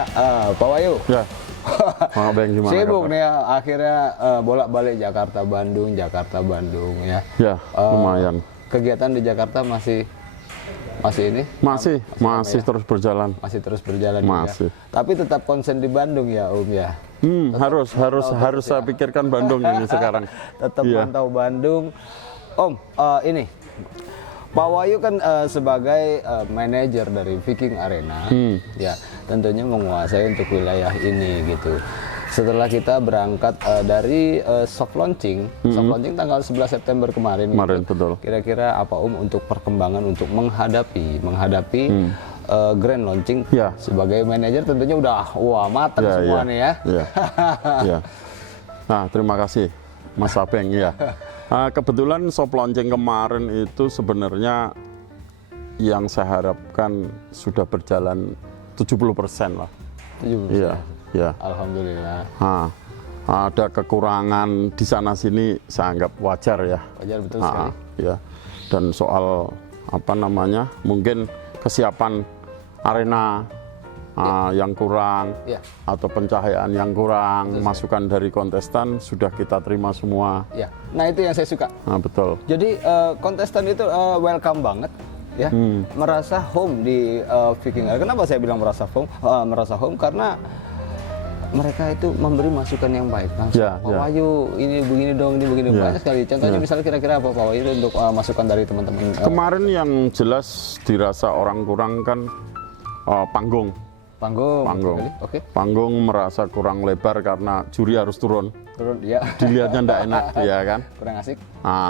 Ya, Pak Wahyu. Ya. Bang, gimana Sibuk kabar? nih ya, akhirnya bolak-balik Jakarta Bandung ya. Ya, lumayan. Kegiatan di Jakarta masih ini? Masih terus berjalan. Masih terus berjalan juga. Masih. Tapi tetap konsen di Bandung ya, ya. Harus saya pikirkan Bandung ini sekarang. Tetap Iya. mantau Bandung. Ini Pak Wahyu kan sebagai manajer dari Viking Arena, ya tentunya menguasai untuk wilayah ini gitu. Setelah kita berangkat dari soft launching tanggal 11 September kemarin gitu, betul. Kira-kira apa untuk perkembangan untuk menghadapi grand launching Ya. sebagai manajer tentunya udah matang semua nih ya. Ya. Ya. Nah, terima kasih Mas Abeng ya. Kebetulan soft launching kemarin itu sebenarnya yang saya harapkan sudah berjalan 70% lah. 70%. Iya, ya. Alhamdulillah. Ada kekurangan di sana sini saya anggap wajar ya. Wajar betul sekali. Ya. Dan soal mungkin kesiapan arena yang kurang atau pencahayaan yang kurang, masukan dari kontestan sudah kita terima semua. Ya. Nah, itu yang saya suka. Betul. Jadi kontestan itu welcome banget ya. Merasa home di Viking Arena. Kenapa saya bilang merasa home? Karena mereka itu memberi masukan yang baik. Pak Wahyu, ini begini dong, ini begini. Banyak sekali. Contohnya misalnya kira-kira apa Pak Wahyu untuk masukan dari teman-teman? Kemarin yang jelas dirasa orang kurang kan panggung. Oke. Panggung merasa kurang lebar karena juri harus turun. Ya. Dilihatnya enggak enak, ya kan? Kurang asik.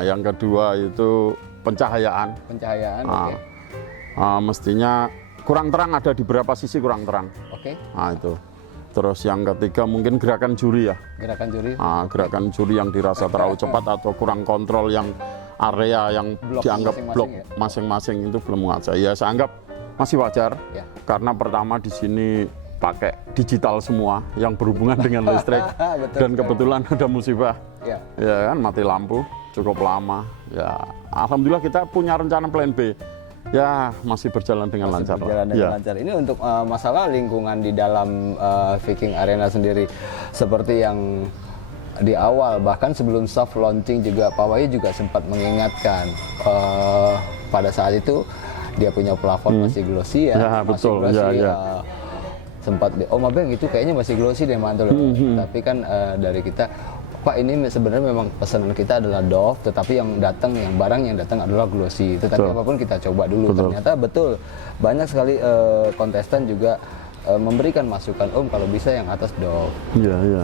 Yang kedua itu pencahayaan. Oke. Mestinya kurang terang, ada di beberapa sisi kurang terang. Oke. Itu. Terus yang ketiga mungkin gerakan juri ya. Gerakan juri. Gerakan juri yang dirasa terlalu cepat atau kurang kontrol, yang area yang dianggap blok masing-masing itu belum menguasai. Ya, saya anggap masih wajar karena pertama di sini pakai digital semua yang berhubungan dengan listrik. Dan kebetulan ada musibah ya kan, mati lampu cukup lama ya. Alhamdulillah kita punya rencana plan B ya, masih berjalan dengan lancar. Lancar. Ini untuk masalah lingkungan di dalam Viking Arena sendiri, seperti yang di awal bahkan sebelum soft launching juga Pak Wahyu juga sempat mengingatkan pada saat itu dia punya plafon masih glossy ya, betul. Sempat Bang itu kayaknya masih glossy deh, mantul. Tapi kan dari kita, Pak, ini sebenarnya memang pesanan kita adalah doff, tetapi yang barang yang datang adalah glossy. Tetapi apapun kita coba dulu. Ternyata betul banyak sekali kontestan juga memberikan masukan kalau bisa yang atas doff.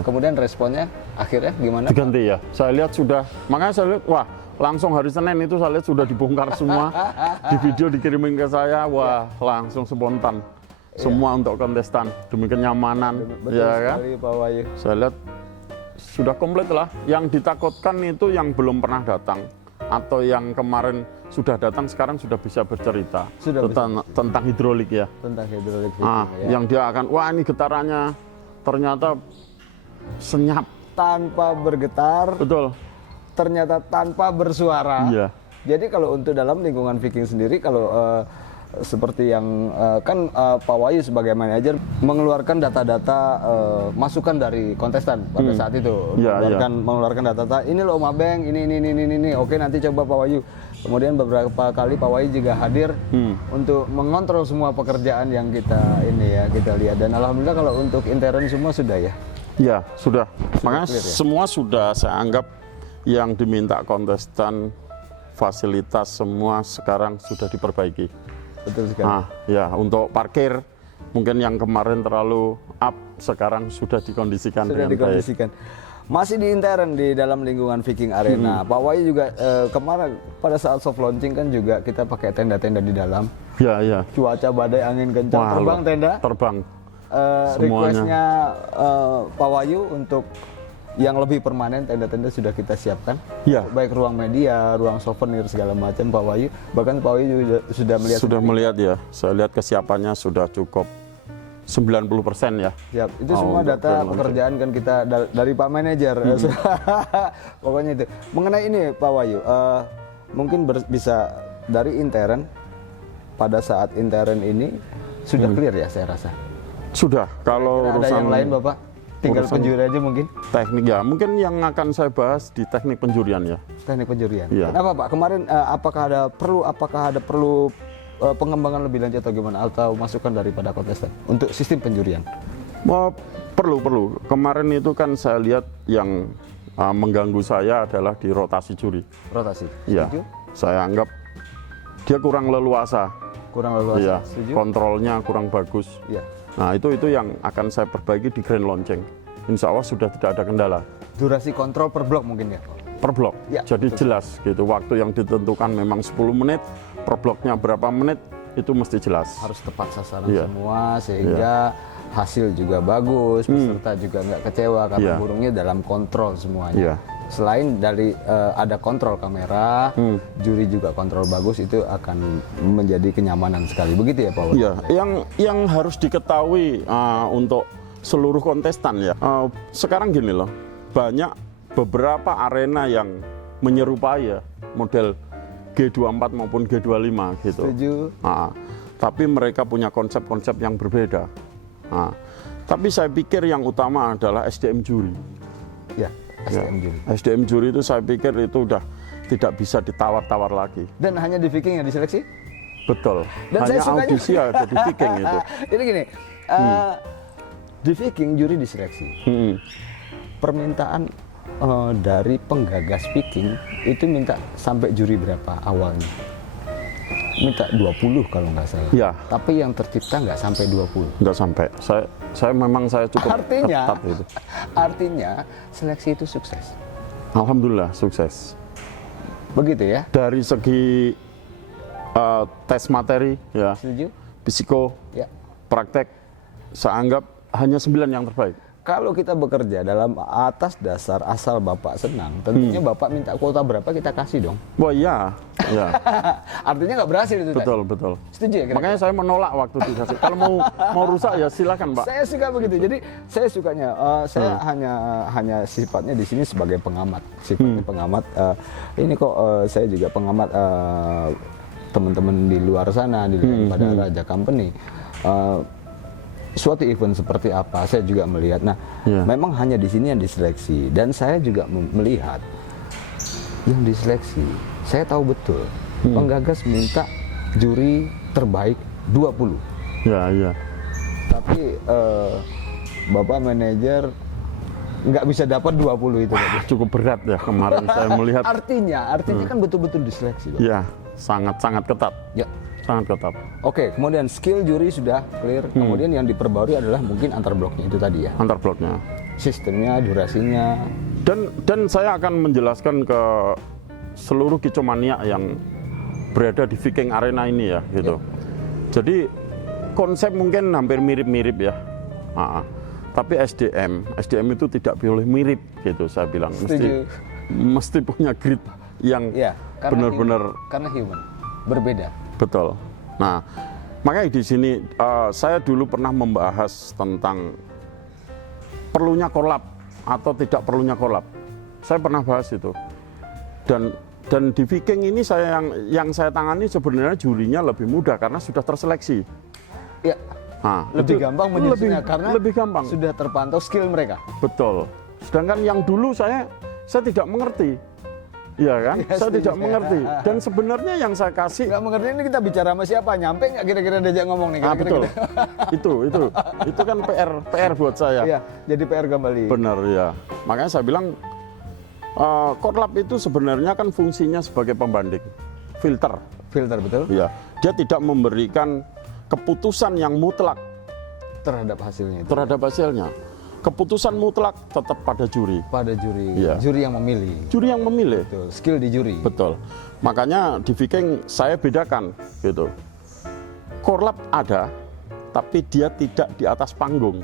Kemudian responnya akhirnya gimana? Diganti ya. Saya lihat sudah, makanya saya lihat langsung hari Senin itu saya lihat sudah dibongkar semua. Di video dikirimin ke saya, langsung spontan. Semua untuk kontestan demi kenyamanan. Betul sekali, kan? Pak Wahyu. Saya lihat sudah komplit lah. Yang ditakutkan itu yang belum pernah datang atau yang kemarin sudah datang sekarang sudah bisa bercerita tentang hidrolik ya. Tentang hidrolik. Yang dia akan ini getarannya ternyata senyap tanpa bergetar. Betul. Ternyata tanpa bersuara. Jadi kalau untuk dalam lingkungan Viking sendiri, kalau seperti yang kan Pak Wahyu sebagai manajer mengeluarkan data-data masukan dari kontestan pada saat itu, mengeluarkan data-data ini loh Mabeng, ini. Oke, nanti coba Pak Wahyu. Kemudian beberapa kali Pak Wahyu juga hadir untuk mengontrol semua pekerjaan yang kita lihat, dan alhamdulillah kalau untuk intern semua sudah ya. Ya, sudah. Makanya semua sudah saya anggap yang diminta kontestan, fasilitas semua sekarang sudah diperbaiki. Betul sekali. Untuk parkir mungkin yang kemarin terlalu up, sekarang sudah dikondisikan dengan baik. Masih di intern di dalam lingkungan Viking Arena. Pak Wahyu juga kemarin pada saat soft launching kan juga kita pakai tenda-tenda di dalam. Cuaca badai, angin kencang, terbang tenda. Terbang. Requestnya Pak Wahyu untuk yang lebih permanen, tenda-tenda sudah kita siapkan. Baik ruang media, ruang souvenir segala macam Pak Wahyu. Bahkan Pak Wahyu juga sudah melihat. Sudah melihat ya. Saya lihat kesiapannya sudah cukup 90% ya. Itu semua data pekerjaan kan kita dari Pak Manajer. Pokoknya itu. Mengenai ini Pak Wahyu, mungkin bisa dari intern, pada saat intern ini sudah clear ya saya rasa. Sudah. Kalau ada urusan yang lain Bapak? Tinggal urusan penjuri aja mungkin? teknik ya, mungkin yang akan saya bahas di teknik penjurian ya. Teknik penjurian. Iya. Kenapa Pak? Kemarin apakah ada perlu pengembangan lebih lanjut atau gimana? Atau masukan daripada kontestan untuk sistem penjurian? Perlu. Kemarin itu kan saya lihat yang mengganggu saya adalah di rotasi juri. Rotasi. Iya. Setuju? Saya anggap dia kurang leluasa. Kurang leluasa. Iya. Setuju? Kontrolnya kurang bagus. Iya. Nah itu yang akan saya perbaiki di grand launching. Insya Allah sudah tidak ada kendala. Durasi kontrol per blok mungkin ya? Per blok. Ya, Jadi betul. jelas gitu. Waktu yang ditentukan memang 10 menit, per bloknya berapa menit itu mesti jelas. Harus tepat sasaran Iya. semua sehingga hasil juga bagus, peserta juga nggak kecewa karena Iya. burungnya dalam kontrol semuanya. Iya. Selain dari ada kontrol kamera, juri juga kontrol bagus, itu akan menjadi kenyamanan sekali. Begitu ya Pak? Wan? Iya, yang harus diketahui untuk seluruh kontestan ya. Sekarang gini loh, banyak beberapa arena yang menyerupai ya model G24 maupun G25 gitu. Setuju. Tapi mereka punya konsep-konsep yang berbeda. Tapi saya pikir yang utama adalah SDM juri. Ya, SDM juri. SDM juri itu saya pikir itu udah tidak bisa ditawar-tawar lagi. Dan hanya di Viking yang diseleksi? Betul. Dan Hanya saya sukanya- audisi ada di Viking itu. Jadi gini, di Viking juri diseleksi. Permintaan dari penggagas Viking itu minta sampai juri berapa awalnya? Minta 20 kalau nggak salah. Ya. Tapi yang tercipta nggak sampai 20. Nggak sampai. Saya cukup Artinya, ketat itu. artinya seleksi itu sukses. Alhamdulillah sukses. Begitu ya? Dari segi tes materi, ya, Setuju? psiko, Ya. praktek, saya anggap hanya 9 yang terbaik. Kalau kita bekerja dalam atas dasar asal Bapak senang, tentunya Bapak minta kuota berapa kita kasih dong. Wah iya, ya. Artinya nggak berhasil itu. Betul. Setuju ya? kira-kira? Makanya saya menolak waktu dikasih. Kalau mau rusak ya silakan Pak. Saya suka begitu. Jadi saya sukanya, saya hanya sifatnya di sini sebagai pengamat. Sifatnya pengamat. Ini kok saya juga pengamat teman-teman di luar sana pada Raja Company. Suatu event seperti apa saya juga melihat. Nah, memang hanya di sini yang diseleksi dan saya juga melihat yang diseleksi. Saya tahu betul penggagas minta juri terbaik 20. Ya. Tapi Bapak manajer nggak bisa dapat 20 itu. Cukup berat ya kemarin saya melihat. Artinya kan betul-betul diseleksi, Pak. Ya, sangat ketat. Ya. Sangat ketat. Oke, kemudian skill juri sudah clear. Kemudian yang diperbarui adalah mungkin antar bloknya itu tadi ya. Antar bloknya. Sistemnya, durasinya. Dan saya akan menjelaskan ke seluruh kicomania yang berada di Viking Arena ini ya gitu. Jadi konsep mungkin hampir mirip-mirip ya. Tapi SDM itu tidak boleh mirip gitu saya bilang. Mesti punya grid yang benar-benar karena human berbeda. Betul. Nah, makanya di sini saya dulu pernah membahas tentang perlunya korlap atau tidak perlunya korlap. Saya pernah bahas itu. Dan di Viking ini yang saya tangani sebenarnya jurinya lebih mudah karena sudah terseleksi. Ya. Nah, lebih gampang menyusunnya karena lebih gampang. Sudah terpantau skill mereka. Betul. Sedangkan yang dulu saya tidak mengerti. Iya kan? Saya tidak mengerti. Dan sebenarnya yang saya kasih nggak mengerti ini kita bicara sama siapa? Nyampe nggak kira-kira diajak ngomong nih? Betul. itu kan PR buat saya. Iya, jadi PR kembali. Benar ya. Makanya saya bilang korlap itu sebenarnya kan fungsinya sebagai pembanding, filter. Filter betul? Iya. Dia tidak memberikan keputusan yang mutlak terhadap hasilnya. Terhadap hasilnya. Keputusan mutlak tetap pada juri. Pada juri. Iya. Juri yang memilih. Juri yang memilih. Betul. Skill di juri. Betul. Makanya di Viking saya bedakan gitu. Korlap ada, tapi dia tidak di atas panggung.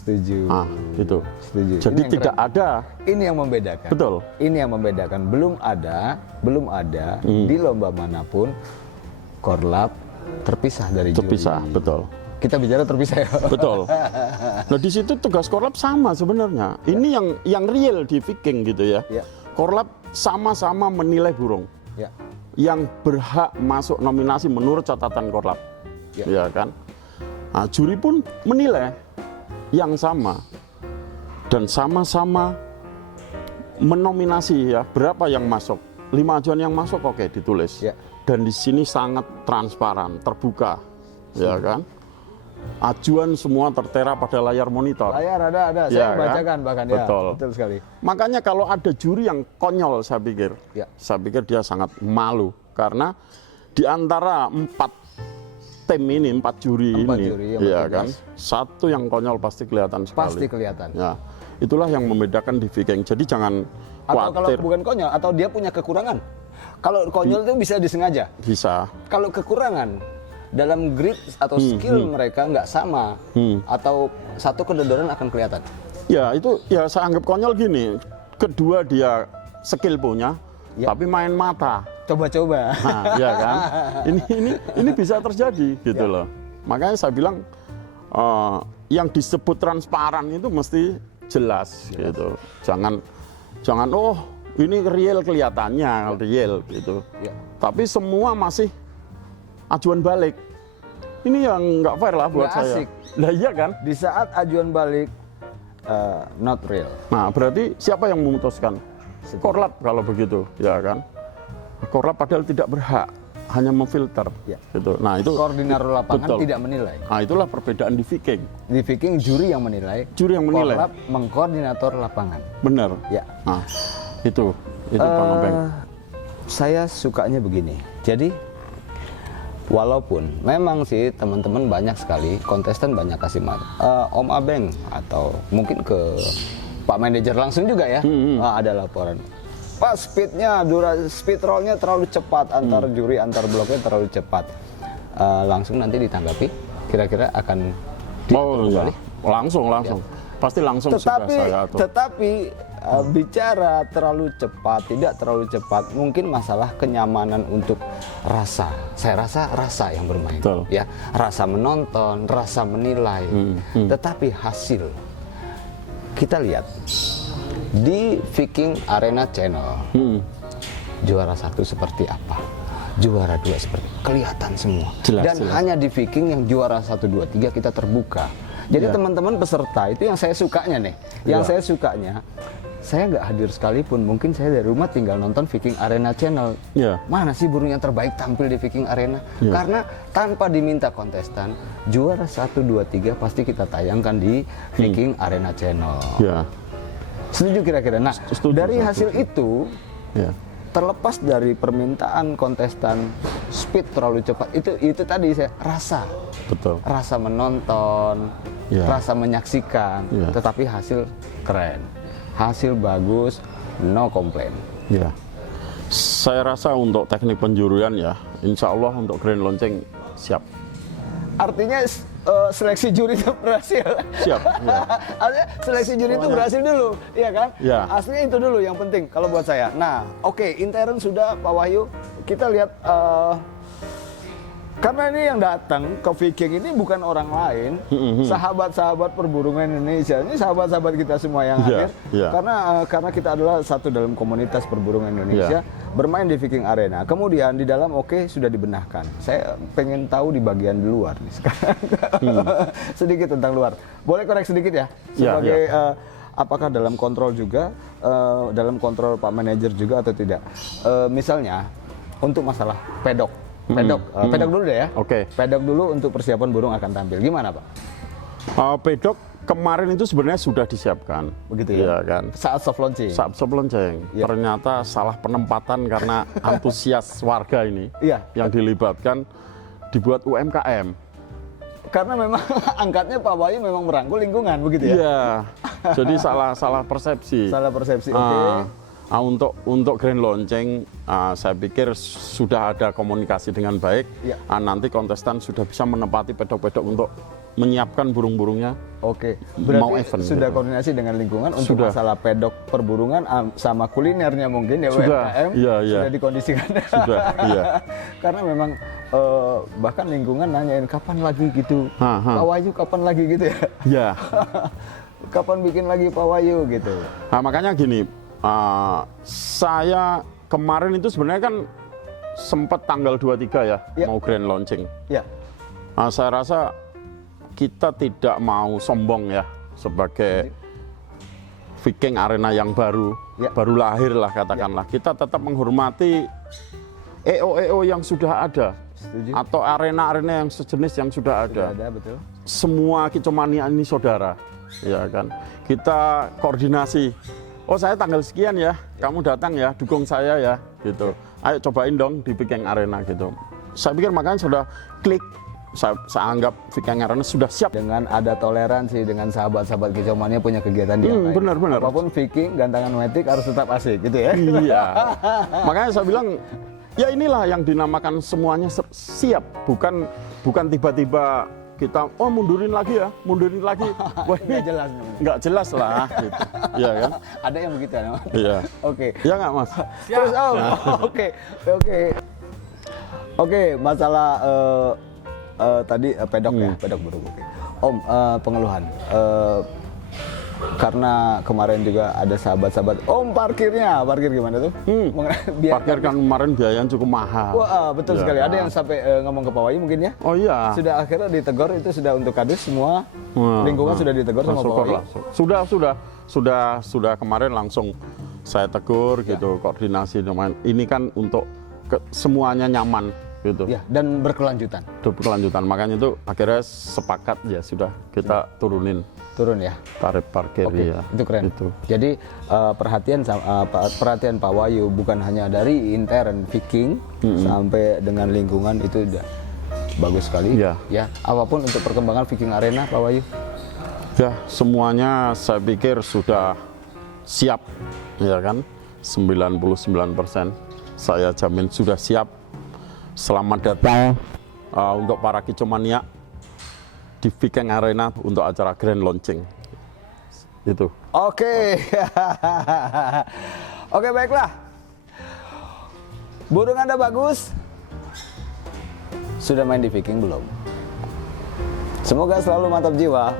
Setuju. Gitu. Setuju. Jadi tidak ada. Ini yang membedakan. Betul. Ini yang membedakan. Belum ada di lomba manapun korlap terpisah dari juri. Terpisah, betul. Kita bicara terpisah ya. Betul. Nah di situ tugas korlap sama sebenarnya. Ini yang real di Viking gitu ya. Korlap sama-sama menilai burung. Yang berhak masuk nominasi menurut catatan korlap. Ya kan. Nah, juri pun menilai yang sama dan sama-sama menominasi ya berapa yang masuk. 5 ajuan yang masuk oke ditulis. Ya. Dan di sini sangat transparan, terbuka, ya kan? Ajuan semua tertera pada layar monitor. Layar ada, Ya, saya bacakan bahkan ya. Betul. Betul sekali. Makanya kalau ada juri yang konyol, saya pikir dia sangat malu karena di antara 4 tim ini, 4 juri ini, ya kan? Satu yang konyol pasti kelihatan sekali. Pasti kelihatan. Ya, itulah yang membedakan di Viking. Jadi jangan atau kalau khawatir. bukan konyol, atau dia punya kekurangan. Kalau konyol itu bisa disengaja. Bisa. Kalau kekurangan dalam grit atau skill mereka nggak sama, atau satu kedodoran akan kelihatan. Ya itu ya saya anggap konyol gini. Kedua dia skill punya, tapi main mata. Coba-coba. Nah, ya kan. Ini bisa terjadi gitu loh. Makanya saya bilang yang disebut transparan itu mesti jelas gitu. Jangan oh ini real kelihatannya real gitu. Tapi semua masih ajuan balik. Ini yang nggak fair lah buat saya. Asik. Lah iya kan? Di saat ajuan balik not real. Nah, berarti siapa yang memutuskan? Korlap kalau begitu, ya kan? Korlap padahal tidak berhak, hanya memfilter. Gitu. Nah, itu koordinator lapangan tidak menilai. Nah, itulah perbedaan di Viking. Di Viking juri yang menilai. Juri yang menilai. Korlap mengkoordinator lapangan. Benar. Ya. Nah, itu Pak Ngobeng. Saya sukanya begini. Jadi walaupun memang sih teman-teman banyak sekali, kontestan banyak kasih Om Abeng atau mungkin ke Pak Manajer langsung juga ya, ada laporan. Pak speednya, speed rollnya terlalu cepat antar juri, antar bloknya terlalu cepat. Langsung nanti ditanggapi, kira-kira akan ya. Langsung. Ya. Pasti langsung Tetapi bicara terlalu cepat, tidak terlalu cepat, mungkin masalah kenyamanan untuk rasa. Saya rasa rasa yang bermain. Betul. Ya, rasa menonton, rasa menilai. Tetapi hasil kita lihat di Viking Arena Channel. Juara 1 seperti apa? Juara 2 seperti kelihatan semua. Jelas. Hanya di Viking yang juara 1 2 3 kita terbuka. Jadi teman-teman peserta itu yang saya sukanya nih. Yang saya sukanya, saya nggak hadir sekalipun. Mungkin saya dari rumah tinggal nonton Viking Arena Channel. Mana sih burung yang terbaik tampil di Viking Arena? Karena tanpa diminta kontestan, juara 1, 2, 3 pasti kita tayangkan di Viking Arena Channel. Setuju kira-kira? Nah, dari hasil itu, terlepas dari permintaan kontestan speed terlalu cepat, itu tadi saya rasa. Betul. Rasa menonton, rasa menyaksikan, tetapi hasil keren. Hasil bagus, no komplain. Ya, saya rasa untuk teknik penjurian ya, insya Allah untuk Grand Launching siap. Artinya seleksi juri itu berhasil. Siap. Ya. Artinya seleksi juri itu berhasil dulu, iya kan? Ya. Aslinya itu dulu yang penting kalau buat saya. Nah, oke, intern sudah Pak Wahyu, kita lihat. Karena ini yang datang ke Viking ini bukan orang lain, sahabat-sahabat perburungan Indonesia. Ini sahabat-sahabat kita semua yang hadir. Karena kita adalah satu dalam komunitas perburungan Indonesia, bermain di Viking Arena. Kemudian di dalam sudah dibenahkan. Saya pengen tahu di bagian luar nih sekarang. Sedikit tentang luar. Boleh korek sedikit ya? Sebagai apakah dalam kontrol juga, dalam kontrol Pak Manajer juga atau tidak? Misalnya untuk masalah pedok. Pedok dulu deh ya. Pedok dulu untuk persiapan burung akan tampil. Gimana Pak? Pedok kemarin itu sebenarnya sudah disiapkan. Begitu ya? Kan? Saat soft launching? Saat soft launching. Ternyata salah penempatan karena antusias warga ini yang dilibatkan dibuat UMKM. Karena memang angkatnya Pak Wahyu memang merangkul lingkungan, begitu ya? Iya. Jadi salah persepsi. Salah persepsi, untuk Grand Launching, saya pikir sudah ada komunikasi dengan baik. Nanti kontestan sudah bisa menempati pedok-pedok untuk menyiapkan burung-burungnya. Berarti mau event, sudah koordinasi dengan lingkungan untuk masalah pedok perburungan sama kulinernya mungkin ya UMKM sudah dikondisikan. Karena memang bahkan lingkungan nanyain kapan lagi gitu, Pak Wahyu kapan lagi gitu ya? Kapan bikin lagi Pak Wahyu gitu? Nah, makanya gini. Saya kemarin itu sebenarnya kan sempat tanggal 23 mau Grand Launching. Saya rasa kita tidak mau sombong ya sebagai Viking Arena yang baru lahir lah katakanlah. Kita tetap menghormati EO yang sudah ada. Setuju. Atau arena-arena yang sejenis yang sudah ada. Betul. Semua Kicomania ini saudara, ya kan. Kita koordinasi. Oh saya tanggal sekian ya, kamu datang ya, dukung saya ya, gitu. Ayo cobain dong di Viking Arena gitu. Saya pikir makanya sudah klik. Saya anggap Viking Arena sudah siap. Dengan ada toleransi dengan sahabat-sahabat Kicomania punya kegiatan yang lain. Benar. Apapun Viking, gantangan Matic harus tetap asik gitu ya. Iya. Makanya saya bilang ya inilah yang dinamakan semuanya siap, bukan tiba-tiba kita mundurin lagi. Wah ini nggak jelas lah. Gitu. Iya kan? Ada yang begitu ya? Iya. Oke. Ya nggak Mas? Terus Oke, masalah tadi pedok ya, pedok burung. Oke. Om, pengeluhan. Karena kemarin juga ada sahabat-sahabat, Om parkir gimana tuh? Parkir kan kemarin biayanya cukup mahal. Wah, betul ya, sekali. Kan? Ada yang sampai ngomong ke Pak Wahyu mungkin ya? Oh iya. Sudah akhirnya ditegur, itu sudah untuk kades semua lingkungan sudah ditegur sama Pak Wahyu? Sudah kemarin langsung saya tegur gitu, koordinasi dengan ini kan untuk semuanya nyaman gitu. Ya, dan berkelanjutan. Makanya itu akhirnya sepakat ya sudah kita turun ya tarif parkir. Ya. Itu keren. Itu. Jadi perhatian Pak Wahyu bukan hanya dari intern Viking sampai dengan lingkungan itu udah bagus sekali. Ya, apapun untuk perkembangan Viking Arena Pak Wahyu. Ya, semuanya saya pikir sudah siap ya kan. 99% saya jamin sudah siap. Selamat datang untuk para Kicomania di Viking Arena untuk acara grand launching. Itu. Oke. Oke, baiklah. Burung Anda bagus. Sudah main di Viking belum? Semoga selalu mantap jiwa.